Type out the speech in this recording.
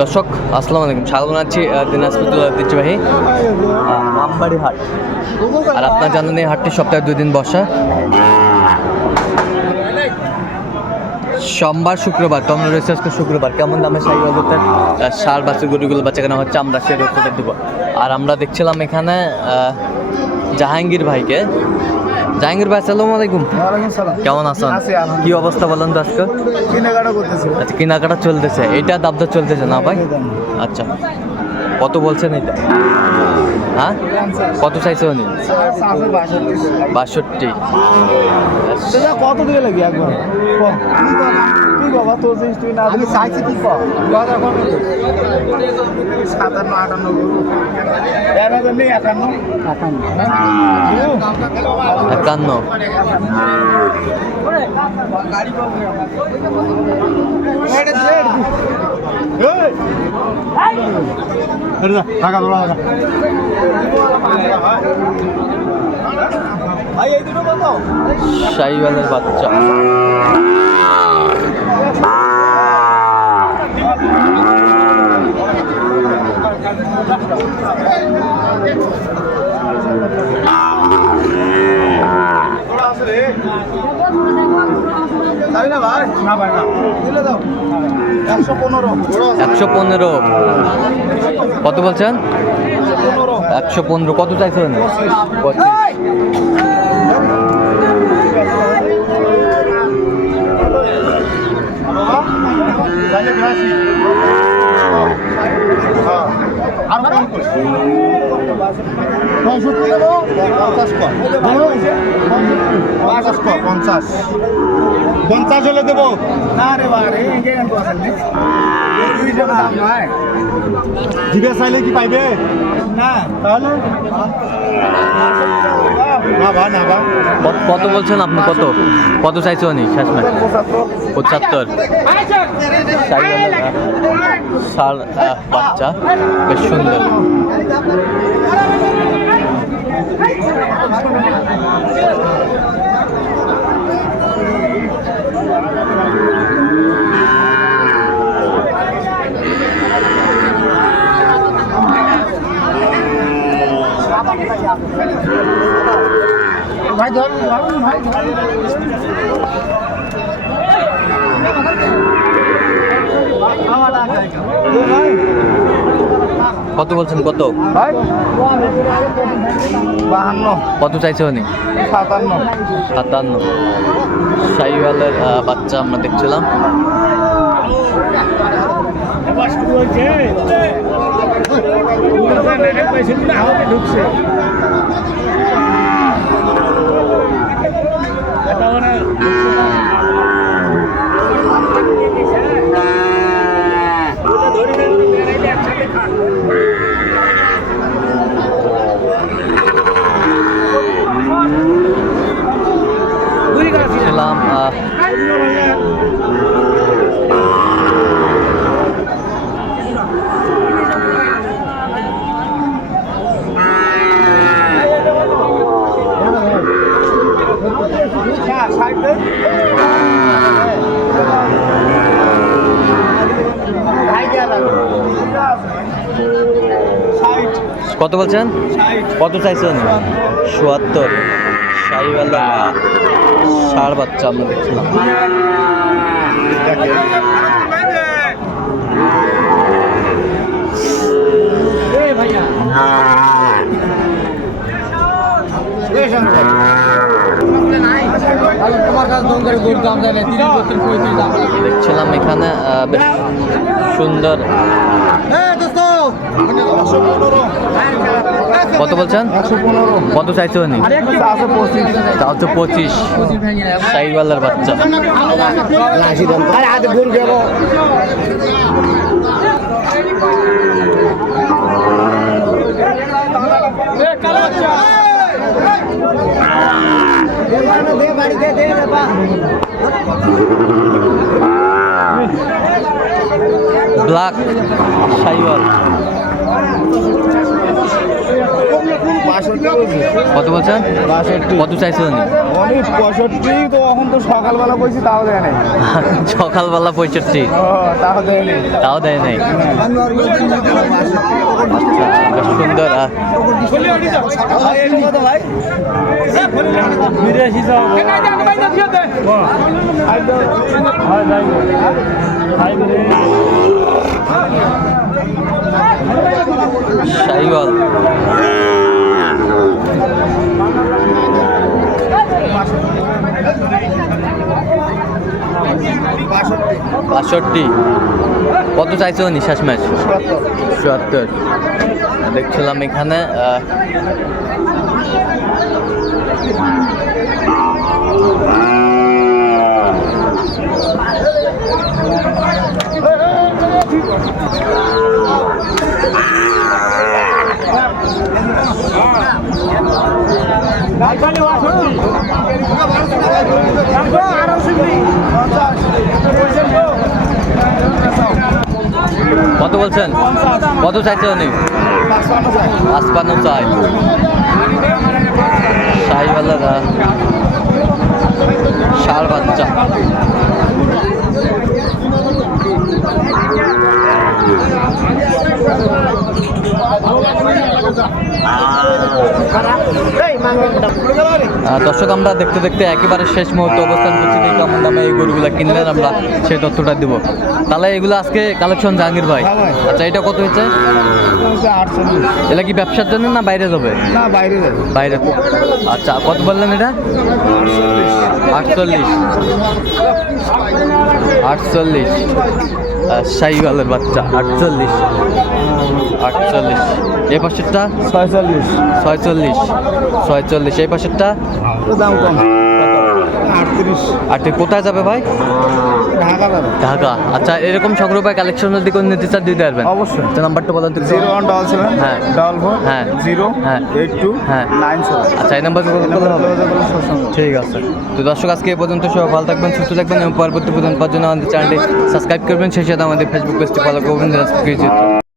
দর্শক, আসসালামু আলাইকুম। স্বাগত জানাচ্ছি দিনাজপুর ঐতিহ্যবাহী আমবাড়ি হাট। আর আপনার জানেন এই হাটটি সপ্তাহে দুই দিন বসা। সোমবার, শুক্রবার তখন রয়েছে আজকে শুক্রবার। কেমন দামে সাই বাজার সার বাছুর গরুগুলো বাচ্চা কেনা হচ্ছে, আমরা সেই রোডটা দেবো। আর আমরা দেখছিলাম এখানে জাহাঙ্গীর ভাইকে জাহাঙ্গীর ভাই আসসালামু আলাইকুম। কেমন আছেন। কি অবস্থা বলেন তো আজকে? কেনাকাটা করতেছি। আচ্ছা কেনাকাটা চলতেছে। এটা দাবদা চলতেছে না ভাই? আচ্ছা। কত বলছেন এটা? হ্যাঁ? কত চাইছে উনি? বাষট্টি। দাদা কত দিয়ে লাগি একবার। তুই বাবা তোর জিনিস তুই না আমি চাইছি তুই সাতান্ন আটান্ন। এক হাজার নেই একান্ন। একান্ন। টাকা। শাহিওয়ালের বাচ্চা। একশো পনেরো। কত বলছেন? একশো পনেরো। কত চাইছেন পঁচিশ। আর কম করে পঁয়ষট্টি কেন পঞ্চাশ কর। পঞ্চাশ কর পঞ্চাশ। পঞ্চাশ হলে দেবো? জিজ্ঞেস চাইলে কি পাইবে? না। তাহলে? না বা না বা। কত- কত বলছেন আপনি? কত? কত চাইছে উনি? শেষমেশ পঁচাত্তর। আহ, বাচ্চা বেশ সুন্দর ভাই ধর ভাই ধর কত বলছেন কত? ভাই? বাহান্ন। কত চাইছে উনি? সাতান্ন। সাতান্ন। শাহিওয়ালের আহ, বাচ্চা আমরা দেখছিলাম। ঢুকছে দেখছিলাম আহ, কত বলছেন? কত চাইছেন? চুয়াত্তর শাহিওয়ালা ষাড় বাচ্চা আমরা দেখছিলাম। দেখছিলাম এখানে বেশ সুন্দর। কত বলছেন? কত চাইছে উনি? হচ্ছে পঁচিশ। সাইওয়ালার বাচ্চা। ব্ল্যাক সাইওয়াল বাষট্টি বলছি কত বলছেন? কত চাইছে উনি? আমি পঁয়ষট্টি তো এখন তো সকালবেলা কইছি তাও দেয় নাই সকালবেলা পঁয়ষট্টি। তাও দেয় নাই। তাও দেয় নাই সুন্দর আহ, শাহিওয়াল বাষট্টি। কত চাইছে নিঃশ্বাস ম্যাচ? চুয়াত্তর দেখছিলাম এখানে আহ, কত বলছেন? কত চাইছে উনি? আসপানো চাই। শাহিওয়ালারা ষাড় বাচ্চা আহ, দর্শক আমরা দেখতে দেখতে একেবারে শেষ মুহূর্তে অবস্থান করছি। কেমন দামে এই গরুগুলো কিনলেন আমরা সেই তথ্যটা দিব। তাহলে এগুলো আজকে কালেকশন জাহাঙ্গীর ভাই। আচ্ছা এটা কত হয়েছে? এটা কি ব্যবসার জন্য না বাইরে যাবে? না বাইরে যাবে। বাইরে। আচ্ছা কত বললেন এটা? আটচল্লিশ। আটচল্লিশ। শাহিওয়ালের বাচ্চা আটচল্লিশ। আটচল্লিশ। এই পাশেরটা? ছয়চল্লিশ। ছয়চল্লিশ। ছয়চল্লিশ। এই পাশেরটা? দাম কম। আটত্রিশ। কোথায় যাবে ভাই? ঢাকা ঢাকা। আচ্ছা এরকম সংগ্রহ ভাই কালেকশন যদি কোনো নিতে চান দিতে পারবেন? অবশ্যই। নাম্বারটা বলেন জিরো ওয়ান ডবল সেভেন হ্যাঁ। ডবল ফোর হ্যাঁ। জিরো হ্যাঁ। এইট টু হ্যাঁ। Nine seven. আচ্ছা এই নাম্বার ঠিক আছে। তো দর্শক আজকে এই পর্যন্ত সব ভালো থাকবেন সুস্থ থাকবেন এবং পরবর্তী পর্যন্ত পাওয়ার জন্য আমাদের চ্যানেলটি সাবস্ক্রাইব করবেন। সেই সাথে আমাদের ফেসবুক পেজটি ফলো করবেন।